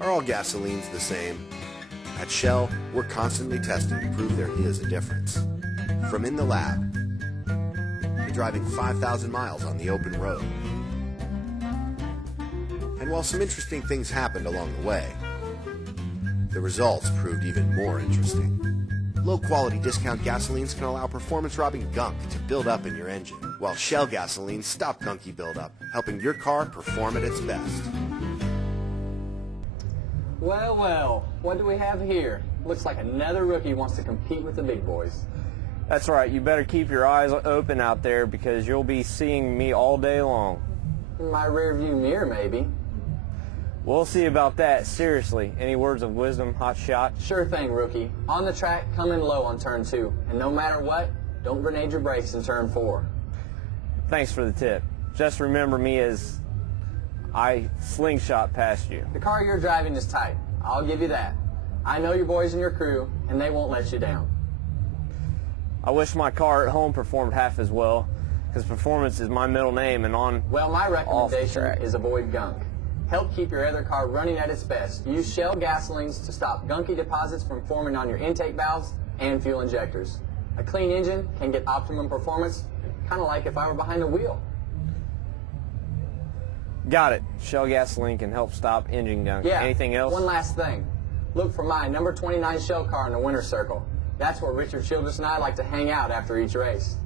Are all gasolines the same? At Shell, we're constantly testing to prove there is a difference. From in the lab to driving 5,000 miles on the open road. And while some interesting things happened along the way, the results proved even more interesting. Low-quality discount gasolines can allow performance-robbing gunk to build up in your engine, while Shell gasolines stop gunky buildup, helping your car perform at its best. Well, well, what do we have here? Looks like another rookie wants to compete with the big boys. That's right. You better keep your eyes open out there because you'll be seeing me all day long. In my rearview mirror, maybe. We'll see about that. Seriously, any words of wisdom, hot shot? Sure thing, rookie. On the track, come in low on turn 2. And no matter what, don't grenade your brakes in turn 4. Thanks for the tip. Just remember me as I slingshot past you. The car you're driving is tight. I'll give you that. I know your boys and your crew, and they won't let you down. I wish my car at home performed half as well, because performance is my middle name and on. Well, my recommendation track is avoid gunk. Help keep your other car running at its best. Use Shell gasolines to stop gunky deposits from forming on your intake valves and fuel injectors. A clean engine can get optimum performance, kind of like if I were behind the wheel. Got it. Shell gasoline can help stop engine gunk. Yeah. Anything else? One last thing. Look for my number 29 Shell car in the winner's circle. That's where Richard Childress and I like to hang out after each race.